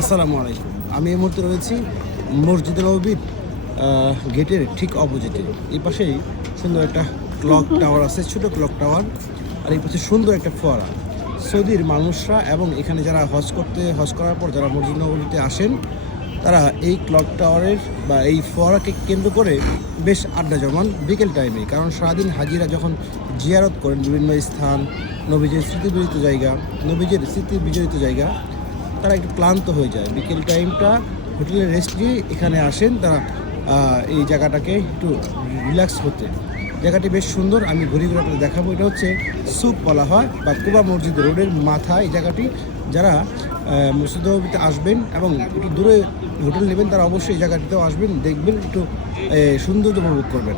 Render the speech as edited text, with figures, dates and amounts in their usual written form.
আসসালামু আলাইকুম। আমি এই মুহূর্তে রয়েছি মসজিদে নববীর গেটের ঠিক অপোজিটে। এই পাশেই সুন্দর একটা ক্লক টাওয়ার আছে, ছোট ক্লক টাওয়ার। আর এই পাশে সুন্দর একটা ফোয়ারা। সৌদির মানুষরা এবং এখানে যারা হজ করার পর যারা মসজিদ নববীতে আসেন, তারা এই ক্লক টাওয়ারের বা এই ফোয়ারাকে কেন্দ্র করে বেশ আড্ডা জমান বিকেল টাইমে। কারণ সারাদিন হাজিরা যখন জিয়ারত করেন বিভিন্ন স্থান, নবীজের স্মৃতি বিজড়িত জায়গা, তারা একটু ক্লান্ত হয়ে যায়। বিকেল টাইমটা হোটেলে রেস্ট নিয়ে এখানে আসেন তারা এই জায়গাটাকে একটু রিল্যাক্স হতে। জায়গাটি বেশ সুন্দর, আমি ঘুরে ঘুরে আপনাদের দেখাবো। এটা হচ্ছে সুক বলা হয় বা কুবা মসজিদ রোডের মাথায় এই জায়গাটি। যারা মসজিদ নববীতে আসবেন এবং একটু দূরে হোটেল নেবেন, তারা অবশ্যই এই জায়গাটিতেও আসবেন, দেখবেন, একটু সৌন্দর্য উপভোগ করবেন।